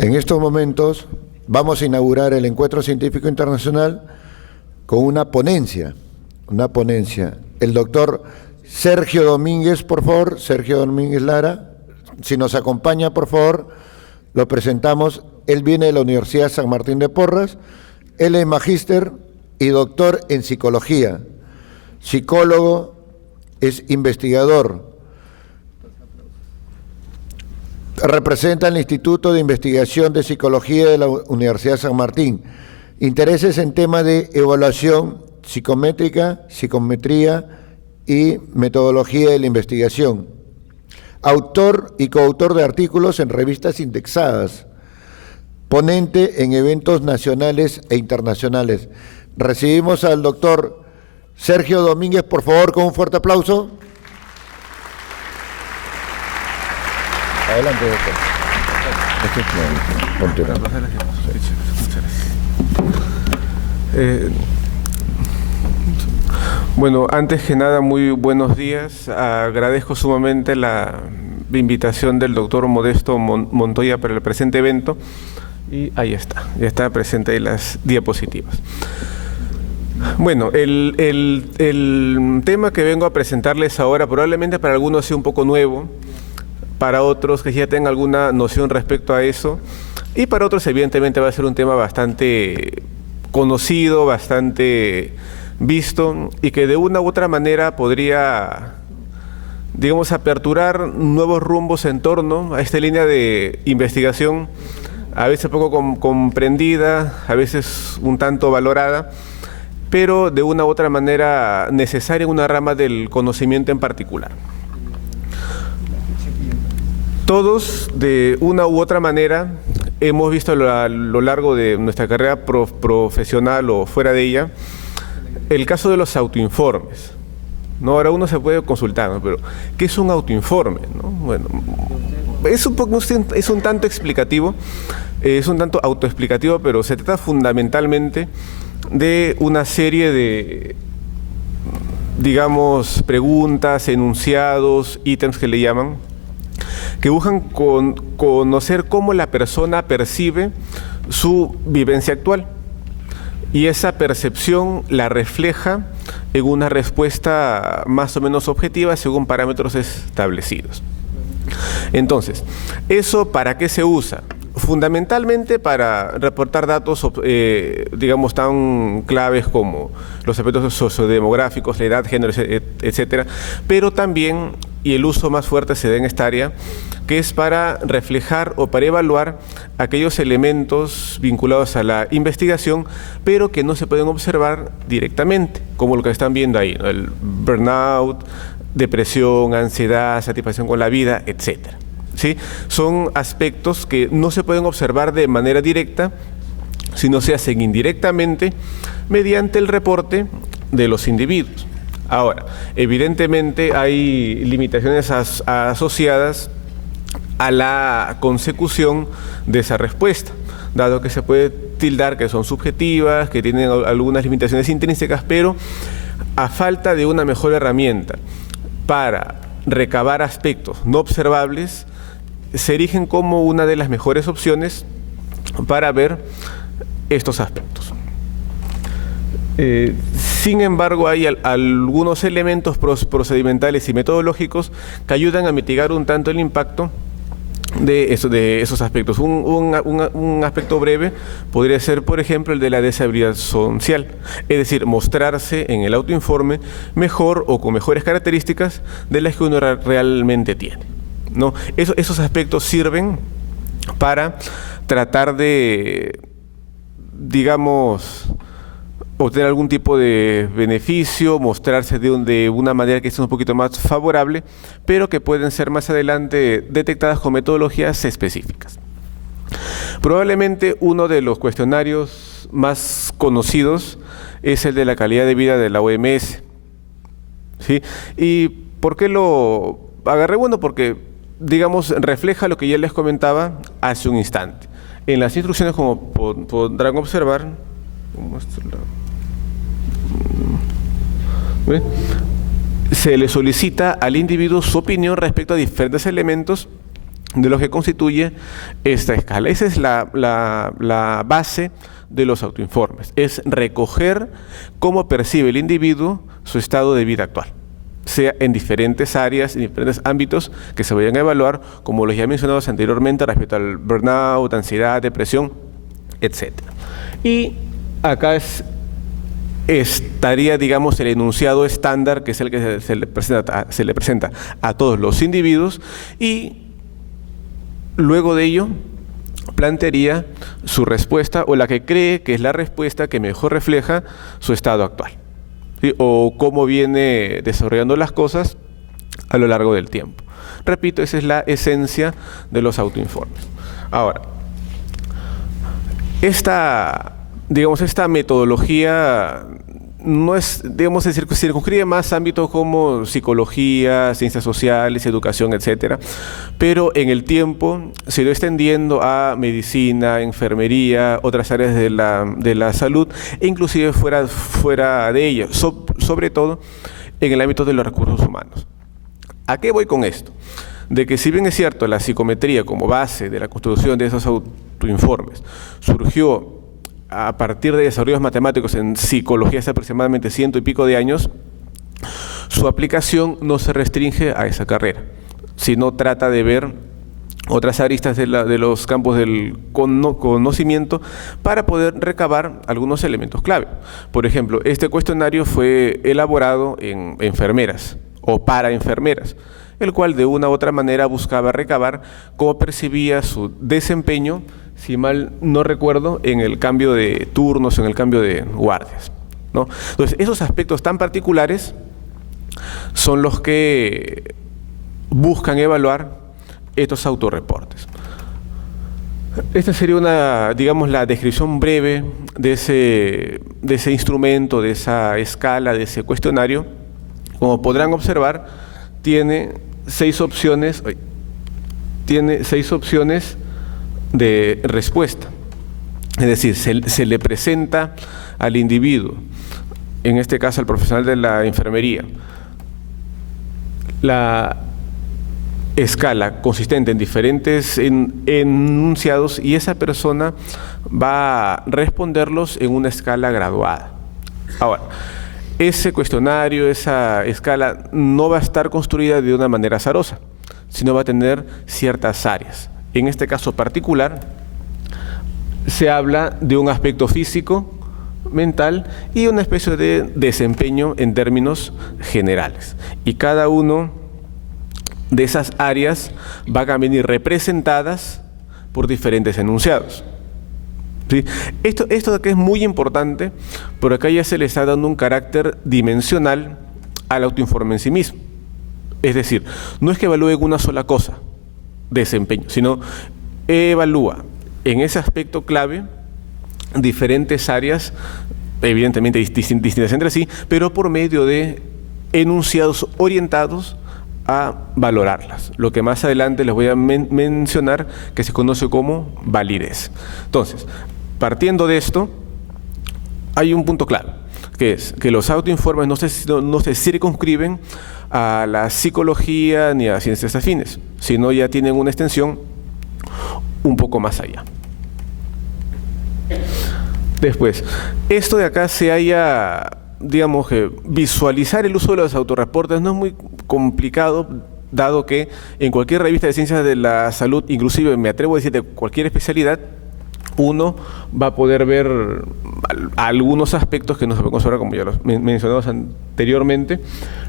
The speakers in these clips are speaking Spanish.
En estos momentos vamos a inaugurar el Encuentro Científico Internacional con una ponencia. El doctor Sergio Domínguez, por favor, Sergio Domínguez Lara, si nos acompaña, por favor, lo presentamos. Él viene de la Universidad San Martín de Porras, él es magíster y doctor en psicología, psicólogo, es investigador. Representa el Instituto de Investigación de Psicología de la Universidad San Martín. Intereses en temas de evaluación psicométrica, psicometría y metodología de la investigación. Autor y coautor de artículos en revistas indexadas. Ponente en eventos nacionales e internacionales. Recibimos al doctor Sergio Domínguez, por favor, con un fuerte aplauso. Adelante, doctor. Bueno, antes que nada, muy buenos días. Agradezco sumamente la invitación del doctor Modesto Montoya para el presente evento. Y ahí está, ya está presente ahí las diapositivas. Bueno, el tema que vengo a presentarles ahora probablemente para algunos sea un poco nuevo, para otros que ya tengan alguna noción respecto a eso, y para otros evidentemente va a ser un tema bastante conocido, bastante visto, y que de una u otra manera podría, digamos, aperturar nuevos rumbos en torno a esta línea de investigación, a veces poco comprendida, a veces un tanto valorada, pero de una u otra manera necesaria en una rama del conocimiento en particular. Todos, de una u otra manera, hemos visto a lo largo de nuestra carrera profesional o fuera de ella, el caso de los autoinformes, ¿no? Ahora uno se puede consultar, ¿no? Pero ¿qué es un autoinforme, ¿no? Bueno, es un tanto explicativo, es un tanto autoexplicativo, pero se trata fundamentalmente de una serie de, digamos, preguntas, enunciados, ítems que le llaman, que buscan conocer cómo la persona percibe su vivencia actual. Y esa percepción la refleja en una respuesta más o menos objetiva según parámetros establecidos. Entonces, ¿eso para qué se usa? Fundamentalmente para reportar datos, digamos, tan claves como los aspectos sociodemográficos, la edad, género, etcétera, pero también, y el uso más fuerte se da en esta área, que es para reflejar o para evaluar aquellos elementos vinculados a la investigación, pero que no se pueden observar directamente, como lo que están viendo ahí, ¿no? El burnout, depresión, ansiedad, satisfacción con la vida, etcétera. ¿Sí? Son aspectos que no se pueden observar de manera directa, sino se hacen indirectamente mediante el reporte de los individuos. Ahora, evidentemente hay limitaciones asociadas a la consecución de esa respuesta, dado que se puede tildar que son subjetivas, que tienen algunas limitaciones intrínsecas, pero a falta de una mejor herramienta para recabar aspectos no observables, se erigen como una de las mejores opciones para ver estos aspectos. Sin embargo, hay algunos elementos procedimentales y metodológicos que ayudan a mitigar un tanto el impacto de esos aspectos. Un aspecto breve podría ser, por ejemplo, el de la deshabilidad social, es decir, mostrarse en el autoinforme mejor o con mejores características de las que uno realmente tiene, ¿no? Esos aspectos sirven para tratar de, digamos, obtener algún tipo de beneficio, mostrarse de una manera que es un poquito más favorable, pero que pueden ser más adelante detectadas con metodologías específicas. Probablemente uno de los cuestionarios más conocidos es el de la calidad de vida de la OMS, ¿sí? ¿Y por qué lo agarré? Bueno, porque, digamos, refleja lo que ya les comentaba hace un instante. En las instrucciones, como podrán observar, se le solicita al individuo su opinión respecto a diferentes elementos de lo que constituye esta escala. Esa es la base de los autoinformes, es recoger cómo percibe el individuo su estado de vida actual, sea en diferentes áreas, en diferentes ámbitos que se vayan a evaluar, como los ya mencionados anteriormente respecto al burnout, ansiedad, depresión, etc. Y acá estaría, digamos, el enunciado estándar, que es el que se le presenta a todos los individuos, y luego de ello plantearía su respuesta o la que cree que es la respuesta que mejor refleja su estado actual, ¿sí? O cómo viene desarrollando las cosas a lo largo del tiempo. Repito, esa es la esencia de los autoinformes. Ahora, esta metodología no es, digamos, se circunscribe más ámbitos como psicología, ciencias sociales, educación, etcétera, pero en el tiempo se lo extendiendo a medicina, enfermería, otras áreas de la salud, e inclusive fuera de ellas, sobre todo en el ámbito de los recursos humanos. ¿A qué voy con esto? De que si bien es cierto, la psicometría como base de la construcción de esos autoinformes surgió a partir de desarrollos matemáticos en psicología hace aproximadamente 100 y pico de años, su aplicación no se restringe a esa carrera, sino trata de ver otras aristas de los campos del conocimiento para poder recabar algunos elementos clave. Por ejemplo, este cuestionario fue elaborado en enfermeras o para enfermeras, el cual de una u otra manera buscaba recabar cómo percibía su desempeño, si mal no recuerdo, en el cambio de turnos, en el cambio de guardias, ¿no? Entonces, esos aspectos tan particulares son los que buscan evaluar estos autorreportes. Esta sería digamos, la descripción breve de ese instrumento, de esa escala, de ese cuestionario. Como podrán observar, tiene 6 opciones de respuesta. Es decir, se le presenta al individuo, en este caso al profesional de la enfermería, la escala consistente en diferentes enunciados, y esa persona va a responderlos en una escala graduada. Ahora, ese cuestionario, esa escala, no va a estar construida de una manera azarosa, sino va a tener ciertas áreas. En este caso particular, se habla de un aspecto físico, mental y una especie de desempeño en términos generales. Y cada uno de esas áreas van a venir representadas por diferentes enunciados. ¿Sí? Esto de acá es muy importante, porque acá ya se le está dando un carácter dimensional al autoinforme en sí mismo. Es decir, no es que evalúe una sola cosa, desempeño, sino evalúa en ese aspecto clave diferentes áreas, evidentemente distintas entre sí, pero por medio de enunciados orientados a valorarlas, lo que más adelante les voy a mencionar, que se conoce como validez. Entonces, partiendo de esto, hay un punto clave, que es que los autoinformes no se circunscriben a la psicología ni a ciencias afines, sino ya tienen una extensión un poco más allá. Después, esto de acá se haya, digamos que visualizar el uso de los autorreportes no es muy complicado, dado que en cualquier revista de ciencias de la salud, inclusive me atrevo a decir de cualquier especialidad, uno va a poder ver algunos aspectos que no se pueden observar, como ya los mencionamos anteriormente,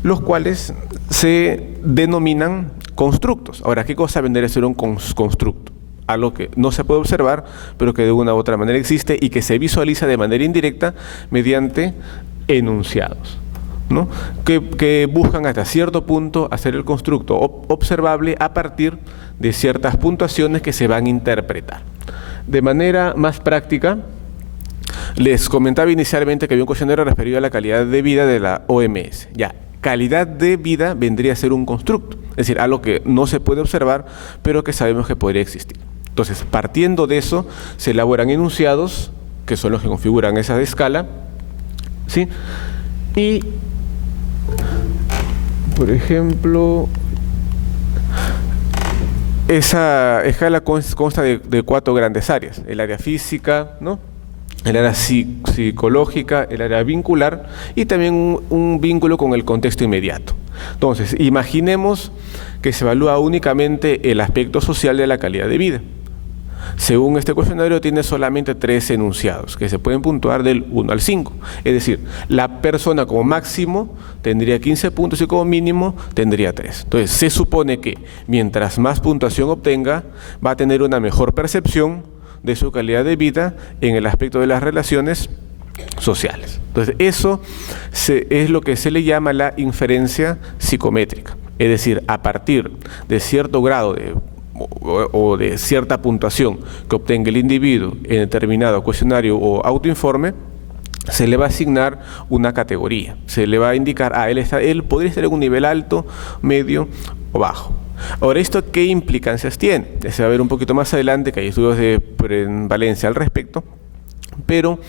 los cuales se denominan constructos. Ahora, ¿qué cosa vendría a ser un constructo? Algo que no se puede observar, pero que de una u otra manera existe y que se visualiza de manera indirecta mediante enunciados, ¿no? que buscan hasta cierto punto hacer el constructo observable a partir de ciertas puntuaciones que se van a interpretar. De manera más práctica, les comentaba inicialmente que había un cuestionario referido a la calidad de vida de la OMS. Ya, calidad de vida vendría a ser un constructo, es decir, algo que no se puede observar, pero que sabemos que podría existir. Entonces, partiendo de eso, se elaboran enunciados, que son los que configuran esa escala, ¿sí? Y, por ejemplo, Esa escala consta de 4 grandes áreas: el área física, ¿no?, el área psicológica, el área vincular y también un vínculo con el contexto inmediato. Entonces, imaginemos que se evalúa únicamente el aspecto social de la calidad de vida. Según este cuestionario, tiene solamente 3 enunciados que se pueden puntuar del 1 al 5. Es decir, la persona como máximo tendría 15 puntos y como mínimo tendría 3. Entonces, se supone que mientras más puntuación obtenga, va a tener una mejor percepción de su calidad de vida en el aspecto de las relaciones sociales. Entonces, eso es lo que se le llama la inferencia psicométrica. Es decir, a partir de cierto grado o de cierta puntuación que obtenga el individuo en determinado cuestionario o autoinforme, se le va a asignar una categoría. Se le va a indicar, él podría estar en un nivel alto, medio o bajo. Ahora, ¿esto qué implicancias tiene? Se va a ver un poquito más adelante, que hay estudios de prevalencia al respecto, pero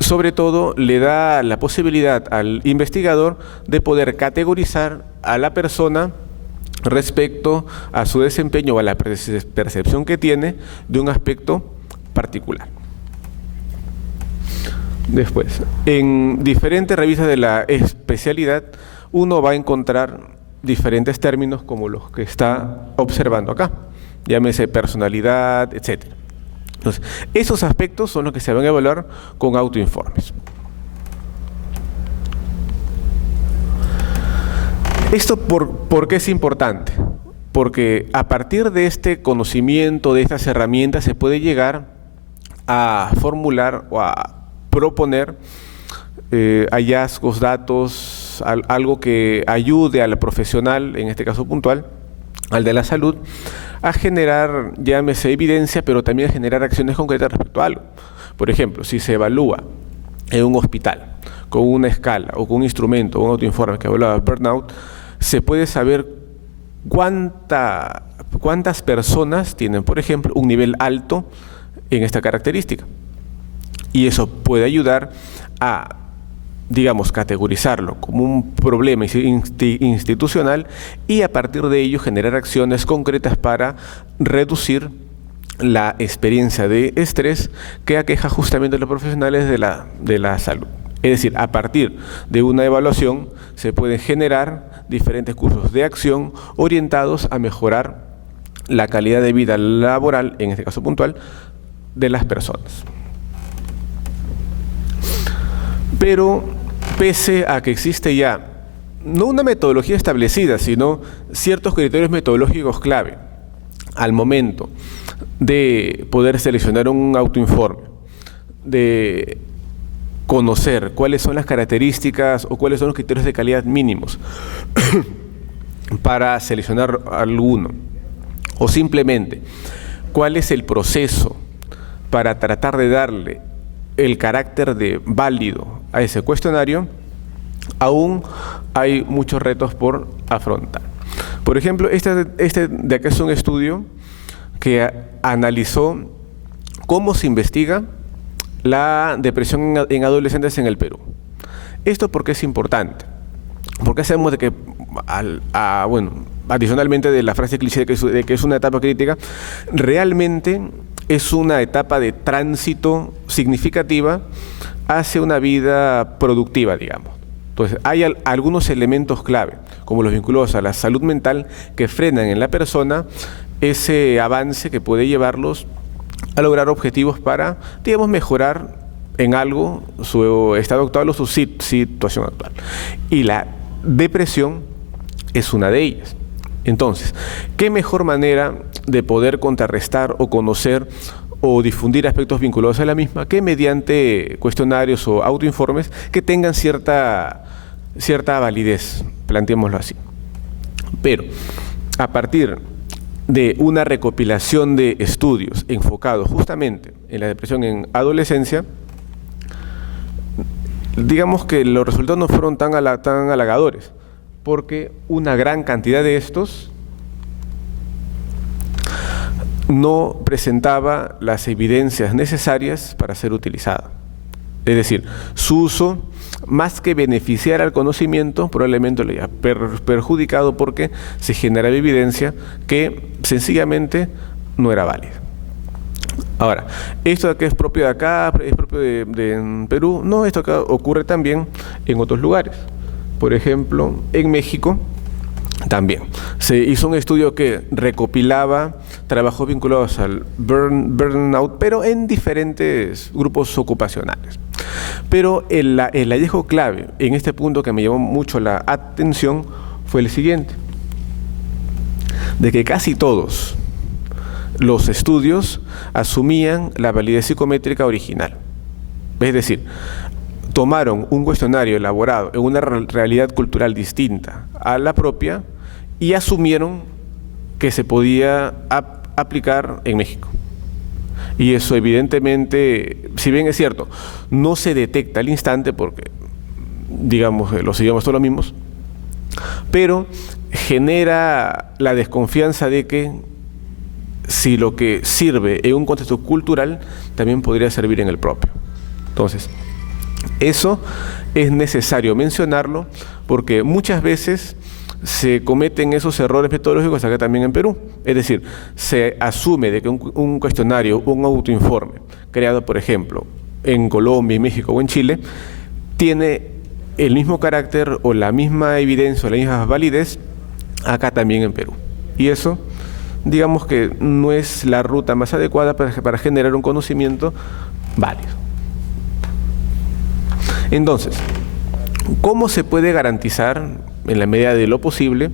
sobre todo le da la posibilidad al investigador de poder categorizar a la persona respecto a su desempeño o a la percepción que tiene de un aspecto particular. Después, en diferentes revistas de la especialidad, uno va a encontrar diferentes términos como los que está observando acá, llámese personalidad, etc. Entonces, esos aspectos son los que se van a evaluar con autoinformes. ¿Esto por qué es importante? Porque a partir de este conocimiento, de estas herramientas, se puede llegar a formular o a proponer hallazgos, datos, algo que ayude al profesional, en este caso puntual, al de la salud, a generar, llámese evidencia, pero también a generar acciones concretas respecto a algo. Por ejemplo, si se evalúa en un hospital con una escala o con un instrumento o un autoinforme que evalúa burnout, se puede saber cuántas personas tienen, por ejemplo, un nivel alto en esta característica. Y eso puede ayudar a, digamos, categorizarlo como un problema institucional y a partir de ello generar acciones concretas para reducir la experiencia de estrés que aqueja justamente a los profesionales de la salud. Es decir, a partir de una evaluación se pueden generar diferentes cursos de acción orientados a mejorar la calidad de vida laboral, en este caso puntual, de las personas. Pero pese a que existe ya no una metodología establecida, sino ciertos criterios metodológicos clave al momento de poder seleccionar un autoinforme, de conocer cuáles son las características o cuáles son los criterios de calidad mínimos para seleccionar alguno, o simplemente cuál es el proceso para tratar de darle el carácter de válido a ese cuestionario, aún hay muchos retos por afrontar. Por ejemplo, este de acá es un estudio que analizó cómo se investiga la depresión en adolescentes en el Perú. ¿Esto por qué es importante? Porque sabemos de que, adicionalmente de la frase cliché de que es una etapa crítica, realmente es una etapa de tránsito significativa hacia una vida productiva, digamos. Entonces, hay algunos elementos clave, como los vinculados a la salud mental, que frenan en la persona ese avance que puede llevarlos a lograr objetivos para, digamos, mejorar en algo su estado actual o su situación actual. Y la depresión es una de ellas. Entonces, ¿qué mejor manera de poder contrarrestar o conocer o difundir aspectos vinculados a la misma que mediante cuestionarios o autoinformes que tengan cierta validez, planteémoslo así? Pero, a partir de una recopilación de estudios enfocados justamente en la depresión en adolescencia, digamos que los resultados no fueron tan halagadores, porque una gran cantidad de estos no presentaba las evidencias necesarias para ser utilizada. Es decir, su uso más que beneficiar al conocimiento, probablemente lo haya perjudicado porque se genera evidencia que sencillamente no era válida. Ahora, ¿esto que es propio de acá, es propio de Perú? No, esto acá ocurre también en otros lugares. Por ejemplo, en México también se hizo un estudio que recopilaba trabajos vinculados al burnout, pero en diferentes grupos ocupacionales. Pero el hallazgo clave en este punto que me llamó mucho la atención fue el siguiente: de que casi todos los estudios asumían la validez psicométrica original. Es decir, tomaron un cuestionario elaborado en una realidad cultural distinta a la propia y asumieron que se podía aplicar en México. Y eso evidentemente, si bien es cierto, no se detecta al instante porque, digamos, los idiomas son los mismos, pero genera la desconfianza de que si lo que sirve en un contexto cultural, también podría servir en el propio. Entonces, eso es necesario mencionarlo porque muchas veces se cometen esos errores metodológicos acá también en Perú. Es decir, se asume de que un cuestionario, un autoinforme, creado por ejemplo en Colombia, México o en Chile, tiene el mismo carácter o la misma evidencia o la misma validez acá también en Perú. Y eso, digamos que no es la ruta más adecuada para generar un conocimiento válido. Entonces, ¿cómo se puede garantizar, en la medida de lo posible,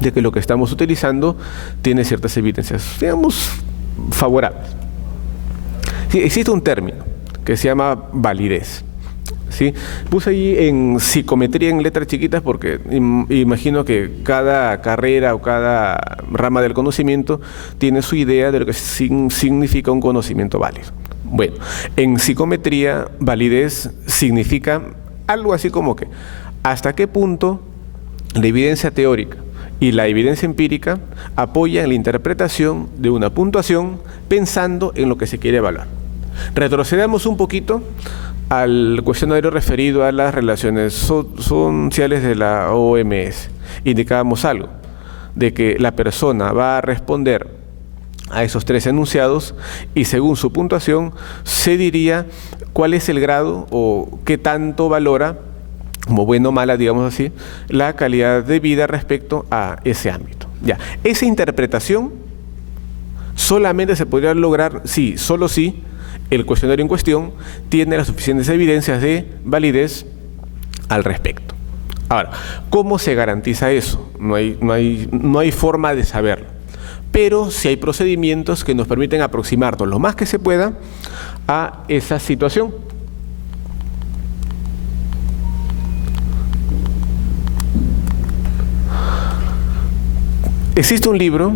de que lo que estamos utilizando tiene ciertas evidencias, digamos, favorables? Sí, existe un término que se llama validez. ¿Sí? Puse ahí en psicometría en letras chiquitas porque imagino que cada carrera o cada rama del conocimiento tiene su idea de lo que significa un conocimiento válido. Bueno, en psicometría, validez significa algo así como que hasta qué punto la evidencia teórica y la evidencia empírica apoyan la interpretación de una puntuación pensando en lo que se quiere evaluar. Retrocedamos un poquito al cuestionario referido a las relaciones sociales de la OMS. Indicábamos algo, de que la persona va a responder a esos 3 enunciados y según su puntuación se diría cuál es el grado o qué tanto valora, como bueno o mala, digamos así, la calidad de vida respecto a ese ámbito. Ya, esa interpretación solamente se podría lograr si, solo si, el cuestionario en cuestión tiene las suficientes evidencias de validez al respecto. Ahora, ¿cómo se garantiza eso? No hay forma de saberlo, pero sí hay procedimientos que nos permiten aproximarnos lo más que se pueda a esa situación. Existe un libro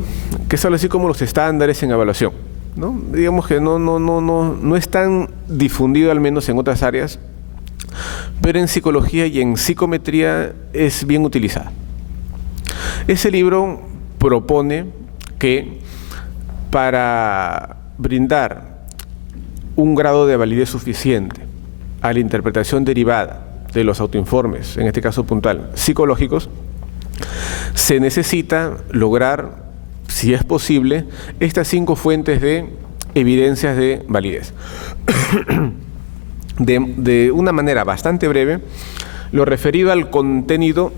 que es algo así como los estándares en evaluación, ¿no? Digamos que no es tan difundido, al menos en otras áreas, pero en psicología y en psicometría es bien utilizado. Ese libro propone que para brindar un grado de validez suficiente a la interpretación derivada de los autoinformes, en este caso puntual, psicológicos, se necesita lograr, si es posible, estas 5 fuentes de evidencias de validez. De una manera bastante breve, lo referido al contenido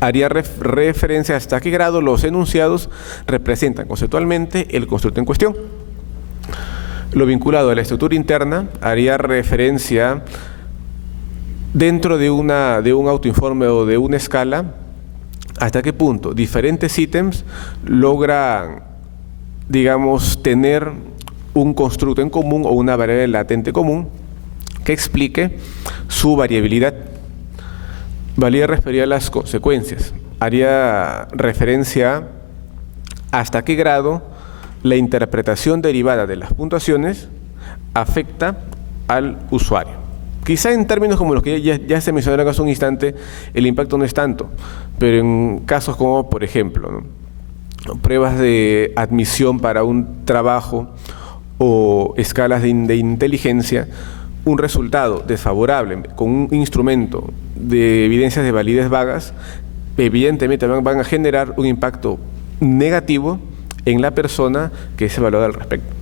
haría referencia a hasta qué grado los enunciados representan conceptualmente el constructo en cuestión. Lo vinculado a la estructura interna haría referencia dentro de un autoinforme o de una escala, hasta qué punto diferentes ítems logran, digamos, tener un constructo en común o una variable latente común que explique su variabilidad. Valía referir a las consecuencias. Haría referencia a hasta qué grado la interpretación derivada de las puntuaciones afecta al usuario. Quizá en términos como los que ya se mencionaron hace un instante, el impacto no es tanto, pero en casos como, por ejemplo, ¿no?, pruebas de admisión para un trabajo o escalas de inteligencia, un resultado desfavorable con un instrumento de evidencias de validez vagas, evidentemente van a generar un impacto negativo en la persona que es evaluada al respecto.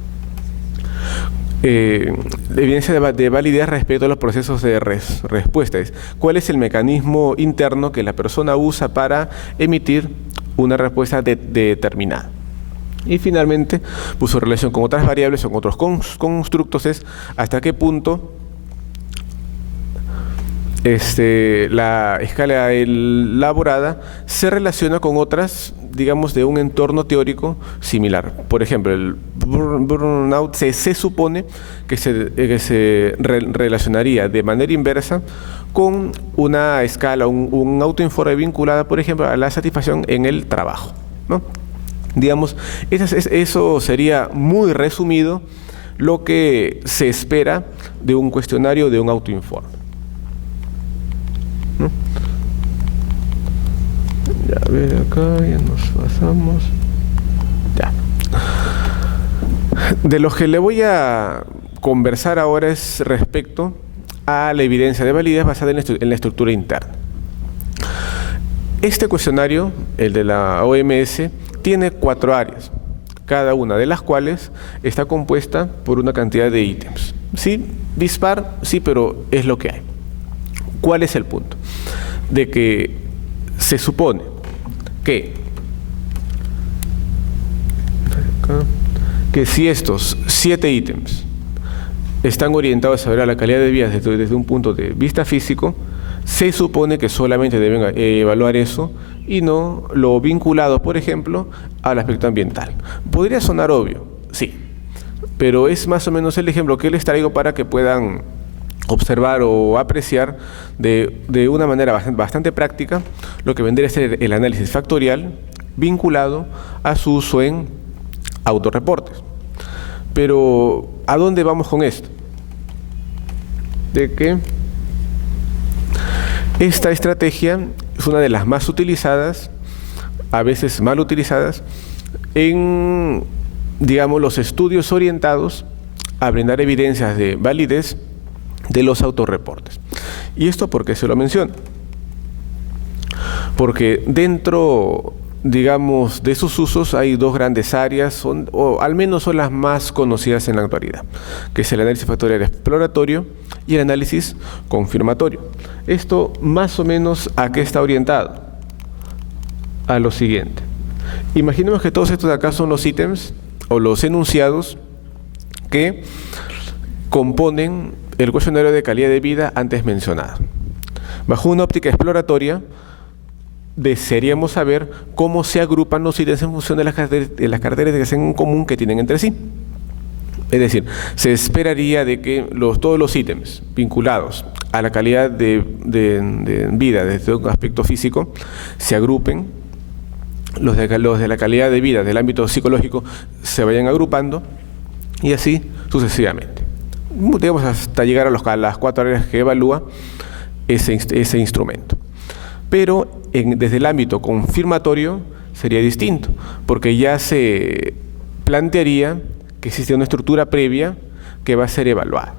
La evidencia de validez respecto a los procesos de respuesta es cuál es el mecanismo interno que la persona usa para emitir una respuesta determinada. Y finalmente, pues su relación con otras variables o con otros constructos es hasta qué punto la escala elaborada se relaciona con otras, digamos, de un entorno teórico similar. Por ejemplo, el burnout se supone que se relacionaría de manera inversa con una escala, un autoinforme vinculada, por ejemplo, a la satisfacción en el trabajo, ¿no? Digamos, eso sería muy resumido lo que se espera de un cuestionario, de un autoinforme, ¿no? Ya, a ver acá, ya nos pasamos. Ya. De lo que le voy a conversar ahora es respecto a la evidencia de validez basada en la estructura interna. Este cuestionario, el de la OMS, tiene 4 áreas, cada una de las cuales está compuesta por una cantidad de ítems. Sí, dispar, sí, pero es lo que hay. ¿Cuál es el punto? De que se supone que si estos 7 ítems están orientados a ver a la calidad de vida desde un punto de vista físico, se supone que solamente deben evaluar eso y no lo vinculado, por ejemplo, al aspecto ambiental. Podría sonar obvio, sí, pero es más o menos el ejemplo que les traigo para que puedan observar o apreciar de una manera bastante práctica lo que vendría a ser el análisis factorial vinculado a su uso en autorreportes. Pero, ¿a dónde vamos con esto? De que esta estrategia es una de las más utilizadas, a veces mal utilizadas, en, digamos, los estudios orientados a brindar evidencias de validez de los autorreportes. ¿Y esto por qué se lo menciono? Porque dentro, digamos, de sus usos hay 2 grandes áreas, o al menos son las más conocidas en la actualidad, que es el análisis factorial exploratorio y el análisis confirmatorio. Esto más o menos ¿a qué está orientado? A lo siguiente. Imaginemos que todos estos de acá son los ítems o los enunciados que componen el cuestionario de calidad de vida antes mencionado. Bajo una óptica exploratoria, desearíamos saber cómo se agrupan los ítems en función de las características en común que tienen entre sí. Es decir, se esperaría de que todos los ítems vinculados a la calidad de vida desde un aspecto físico se agrupen, los de la calidad de vida del ámbito psicológico se vayan agrupando y así sucesivamente. Digamos hasta llegar a las 4 áreas que evalúa ese instrumento. Pero desde el ámbito confirmatorio sería distinto, porque ya se plantearía que existe una estructura previa que va a ser evaluada.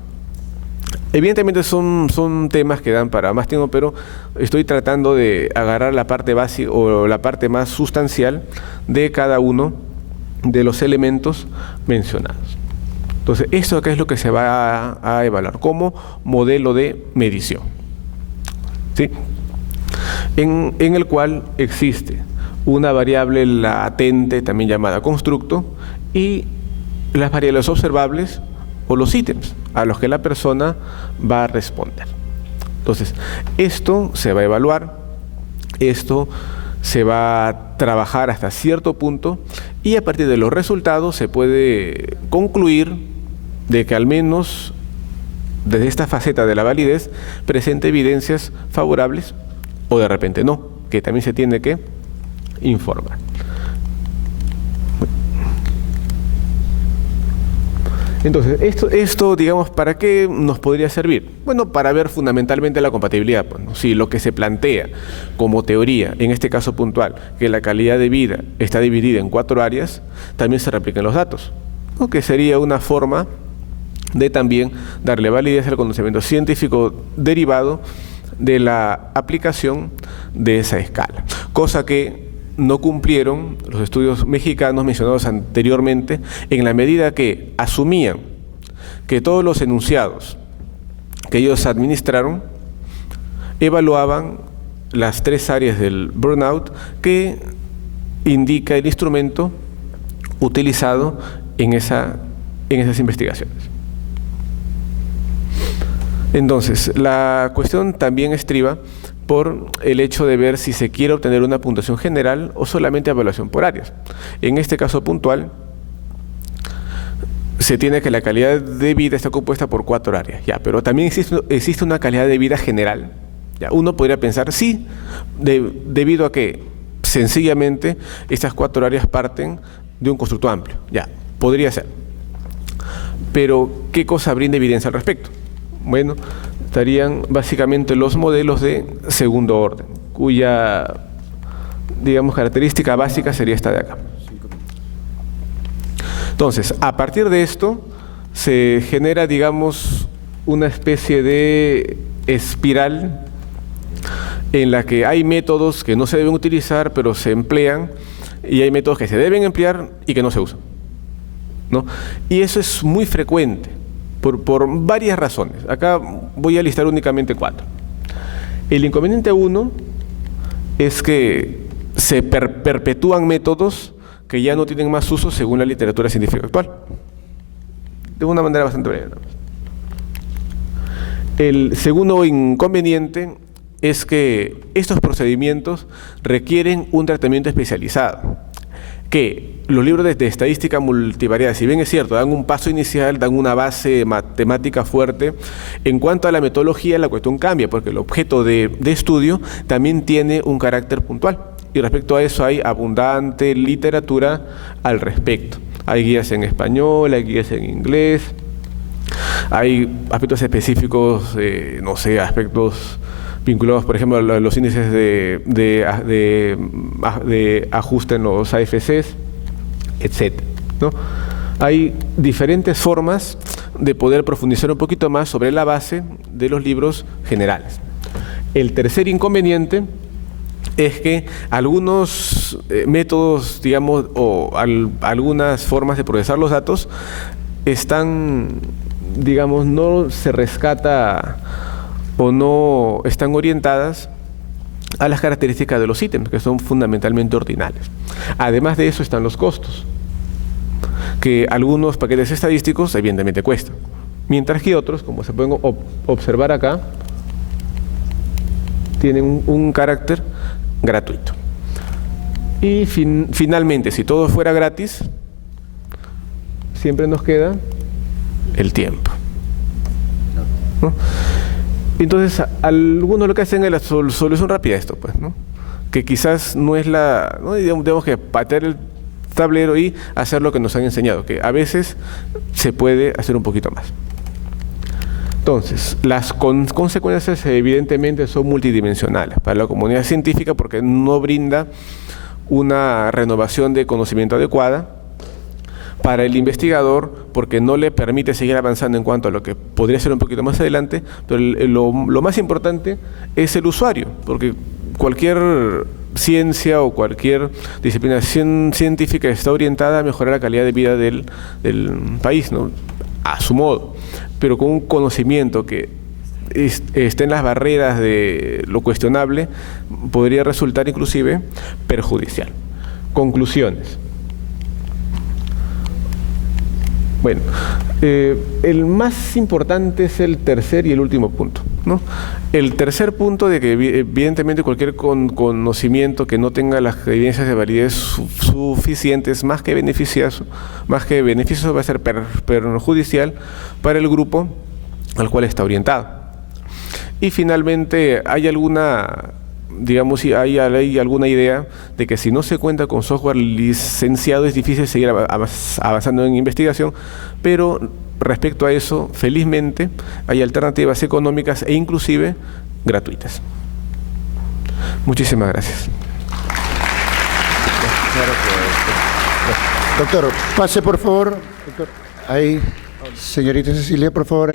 Evidentemente son temas que dan para más tiempo, pero estoy tratando de agarrar la parte básica o la parte más sustancial de cada uno de los elementos mencionados. Entonces, esto acá es lo que se va a evaluar como modelo de medición, ¿sí? En el cual existe una variable latente, también llamada constructo, y las variables observables o los ítems a los que la persona va a responder. Entonces, esto se va a evaluar, esto se va a trabajar hasta cierto punto y a partir de los resultados se puede concluir de que al menos desde esta faceta de la validez presenta evidencias favorables o de repente no, que también se tiene que informar. Entonces, esto, digamos, ¿para qué nos podría servir? Bueno, para ver fundamentalmente la compatibilidad. Pues, ¿no? Si lo que se plantea como teoría, en este caso puntual, que la calidad de vida está dividida en 4 áreas, también se replican los datos, ¿no? Que sería una forma de también darle validez al conocimiento científico derivado de la aplicación de esa escala, cosa que no cumplieron los estudios mexicanos mencionados anteriormente, en la medida que asumían que todos los enunciados que ellos administraron evaluaban las 3 áreas del burnout que indica el instrumento utilizado en esas investigaciones. Entonces, la cuestión también estriba por el hecho de ver si se quiere obtener una puntuación general o solamente evaluación por áreas. En este caso puntual, se tiene que la calidad de vida está compuesta por 4 áreas, ya, pero también existe una calidad de vida general. Ya, uno podría pensar, sí, debido a que sencillamente estas 4 áreas parten de un constructo amplio, ya, podría ser. Pero, ¿qué cosa brinda evidencia al respecto? Bueno, estarían básicamente los modelos de segundo orden, cuya, digamos, característica básica sería esta de acá. Entonces, a partir de esto, se genera, digamos, una especie de espiral en la que hay métodos que no se deben utilizar, pero se emplean, y hay métodos que se deben emplear y que no se usan, ¿no? Y eso es muy frecuente, por varias razones. Acá voy a listar únicamente 4. El inconveniente 1 es que se perpetúan métodos que ya no tienen más uso según la literatura científica actual. De una manera bastante breve. El segundo inconveniente es que estos procedimientos requieren un tratamiento especializado, que los libros de estadística multivariada, si bien es cierto, dan un paso inicial, dan una base matemática fuerte, en cuanto a la metodología la cuestión cambia, porque el objeto de estudio también tiene un carácter puntual, y respecto a eso hay abundante literatura al respecto. Hay guías en español, hay guías en inglés, hay aspectos específicos, no sé, aspectos vinculados, por ejemplo, a los índices de ajuste en los AFCs, etc., ¿no? Hay diferentes formas de poder profundizar un poquito más sobre la base de los libros generales. El tercer inconveniente es que algunos métodos, digamos, o algunas formas de procesar los datos están, digamos, no se rescata o no están orientadas a las características de los ítems, que son fundamentalmente ordinales. Además de eso están los costos, que algunos paquetes estadísticos evidentemente cuestan, mientras que otros, como se pueden observar acá, tienen un carácter gratuito. Y finalmente, si todo fuera gratis, siempre nos queda el tiempo, ¿no? Entonces, algunos lo que hacen es la solución rápida a esto, pues, ¿no? Que quizás no es la, ¿no? Digamos que patear el tablero y hacer lo que nos han enseñado, que a veces se puede hacer un poquito más. Entonces, las consecuencias evidentemente son multidimensionales para la comunidad científica, porque no brinda una renovación de conocimiento adecuada. Para el investigador, porque no le permite seguir avanzando en cuanto a lo que podría ser un poquito más adelante, pero lo más importante es el usuario, porque cualquier ciencia o cualquier disciplina científica está orientada a mejorar la calidad de vida del país, ¿no? A su modo, pero con un conocimiento que esté en las barreras de lo cuestionable, podría resultar inclusive perjudicial. Conclusiones. Bueno, el más importante es el tercer y el último punto, ¿no? El tercer punto de que evidentemente cualquier conocimiento que no tenga las evidencias de validez suficientes, más que beneficioso va a ser perjudicial para el grupo al cual está orientado. Y finalmente hay alguna, digamos, si hay alguna idea de que si no se cuenta con software licenciado es difícil seguir avanzando en investigación, pero respecto a eso, felizmente, hay alternativas económicas e inclusive gratuitas. Muchísimas gracias. Doctor, pase por favor. Doctor, ahí. Señorita Cecilia, por favor.